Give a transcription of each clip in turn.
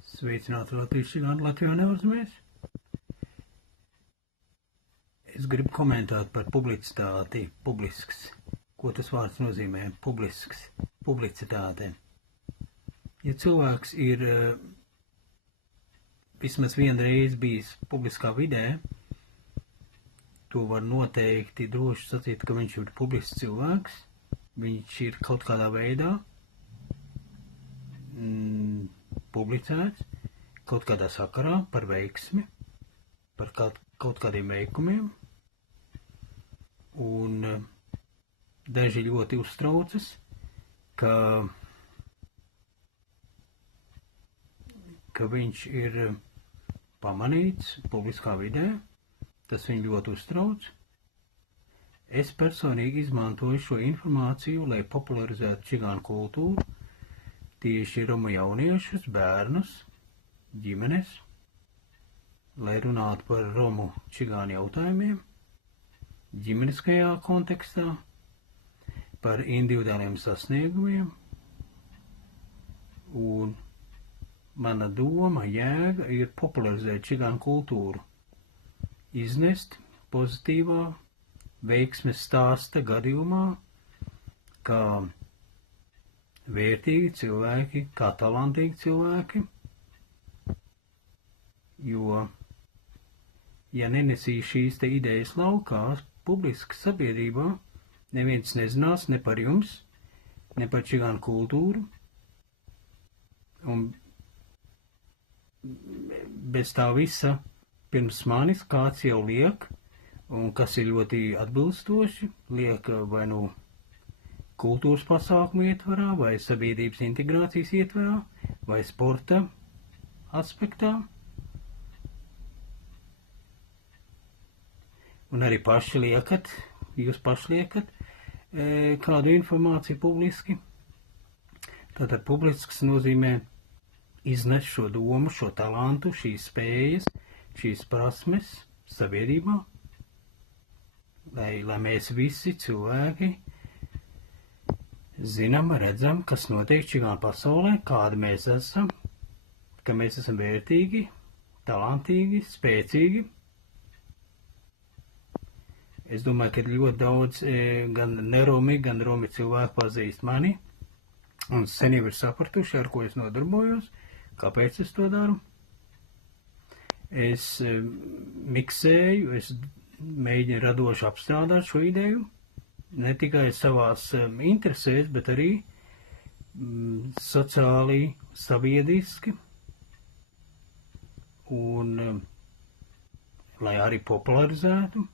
Sveicināti Latvijas Čigānu Latvijā neuzmēs. Es gribu komentēt par publicitāti, publisks. Ko tas vārds nozīmē? Publisks, publicitāte. Ja cilvēks ir vismaz vienreiz bijis publiskā vidē, to var noteikti droši sacīt, ka viņš ir publisks cilvēks. Viņš ir kaut kādā veidā publicēts, kaut kādā sakarā par veiksmi, par kaut kādiem veikumiem. Un daži ļoti uztraucas, ka viņš ir pamanīts publiskā vidē. Tas viņu ļoti uztrauc. Es personīgi izmantoju šo informāciju, lai popularizētu čigānu kultūru, tieši romu jauniešus, bērnus, ģimenes, lai runātu par romu čigānu jautājumiem, ģimeniskajā kontekstā, par individuāliem sasniegumiem. Un mana doma, jēga ir popularizēt čigānu kultūru, iznest pozitīvā veiksmes stāsta gadījumā, kā vērtīgi cilvēki, kā talantīgi cilvēki, jo, ja nenesīs šīs te idejas laukās, publiski sabiedrībā, neviens nezinās ne par jums, ne par čigānu kultūru, un bez tā visa pirms manis kāds jau liek, un kas ir ļoti atbilstoši, liek vai nu kultūras pasākumu ietvarā, vai sabiedrības integrācijas ietvarā, vai sporta aspektā. Un arī jūs paši liekat kādu informāciju publiski. Tātad publisks nozīmē iznest šo domu, šo talantu, šīs spējas, šīs prasmes sabiedrībā, lai mēs visi cilvēki zinām, redzam, kas notiek čigānu pasaulē, kādi mēs esam, ka mēs esam vērtīgi, talantīgi, spēcīgi. Es domāju, ka ļoti daudz gan neromi, gan romi cilvēki pazīst mani, un sen jau ir sapratuši, ar ko es nodarbojos, kāpēc es to daru. Es miksēju, es mēģinu radoši apstrādāt šo ideju, ne tikai savās interesēs, bet arī sociāli, sabiedriski, un lai arī popularizētu,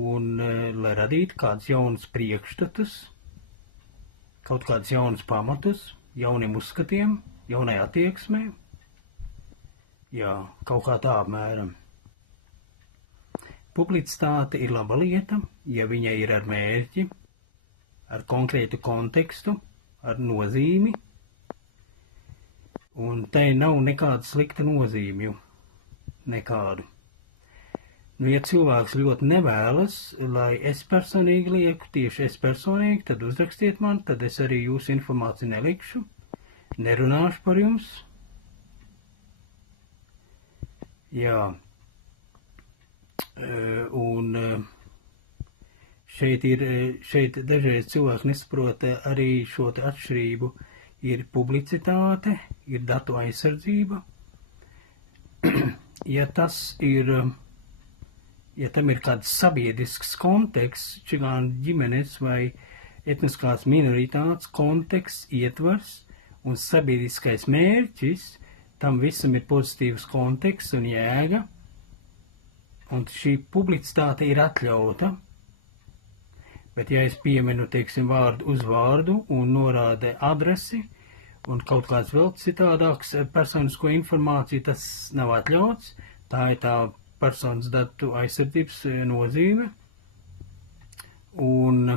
un lai radītu kādus jaunus priekšstatus, kaut kādus jaunus pamatus, jauniem uzskatiem, jaunai attieksmei. Jā, kaut kā tā apmēram. Publicitāte ir laba lieta, ja viņa ir ar mērķi, ar konkrētu kontekstu, ar nozīmi, un tai nav nekāda slikta nozīmju, nekādu. Nu, ja cilvēks ļoti nevēlas, lai es personīgi lieku, tieši es personīgi, tad uzrakstiet man, tad es arī jūsu informāciju nelikšu, nerunāšu par jums. Jā. Un šeit dažreiz cilvēki nesaprot arī šo te atšķirību. Ir publicitāte, ir datu aizsardzība. Ja tam ir kāds sabiedrisks konteksts, čigānu ģimenes vai etniskās minoritātes konteksts, ietvars un sabiedriskais mērķis, tam visam ir pozitīvs konteksts un jēga. Un šī publicitāte ir atļauta, bet ja es pieminu, teiksim, vārdu uz vārdu un norāda adresi un kaut kāds vēl citādāks personisko informāciju, tas nav atļauts. Tā ir tā personas datu aizsardzības nozīme. Un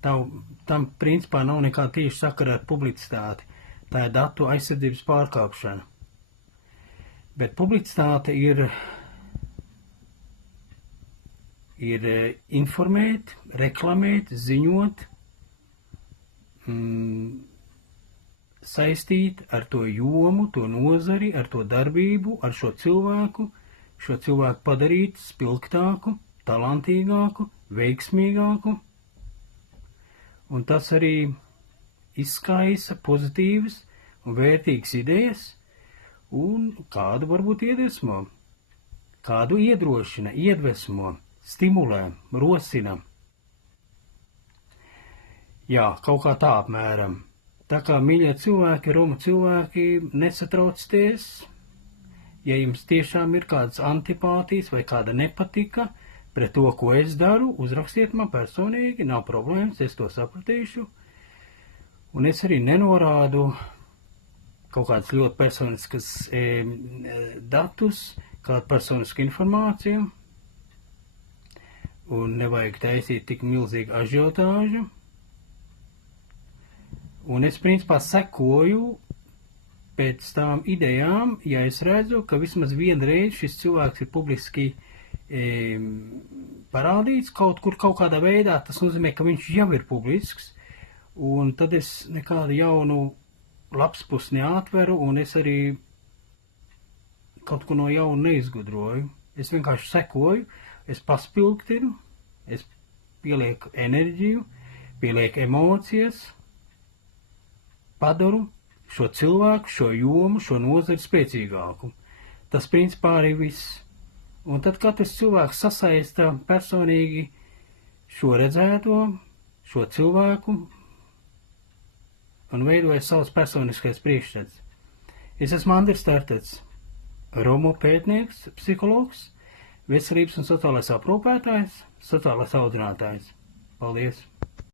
tam principā nav nekā tieši sakara ar publicitāti. Tā ir datu aizsardzības pārkāpšana. Bet publicitāte ir informēt, reklamēt, ziņot, saistīta ar to jomu, to nozari, ar to darbību, ar šo cilvēku padarīt spilgtāku, talantīgāku, veiksmīgāku, un tas arī izskaisa pozitīvas un vērtīgas idejas, un kādu varbūt iedvesmo, kādu iedrošina, iedvesmo, stimulē, rosina. Jā, kaut kā tā apmēram. Tā kā, mīļie cilvēki, Roma cilvēki, nesatraucieties, ja jums tiešām ir kādas antipātijas vai kāda nepatika pret to, ko es daru, uzrakstiet man personīgi, nav problēmas, es to sapratīšu. Un es arī nenorādu kaut kādas ļoti personiskas datus, kādu personisku informāciju, un nevajag taisīt tik milzīgu ažiotāžu. Un es principā sekoju pēc tām idejām, ja es redzu, ka vismaz vienreiz šis cilvēks ir publiski parādīts kaut kur, kaut kādā veidā, tas nozīmē, ka viņš jau ir publisks, un tad es nekādu jaunu lapspusi neatveru, un es arī kaut ko no jauna neizgudroju. Es vienkārši sekoju, es paspilgtinu, es pielieku enerģiju, pielieku emocijas, padaru šo cilvēku, šo jomu, šo nozari spēcīgāku. Tas principā arī viss. Un tad katrs cilvēks sasaista personīgi šo redzēto, šo cilvēku un veidoja savs personiskais priekšstats. Es esmu Andris Startets, Romu pētnieks, psihologs, veselības un sociālais aprūpētājs, sociālais audzinātājs. Paldies!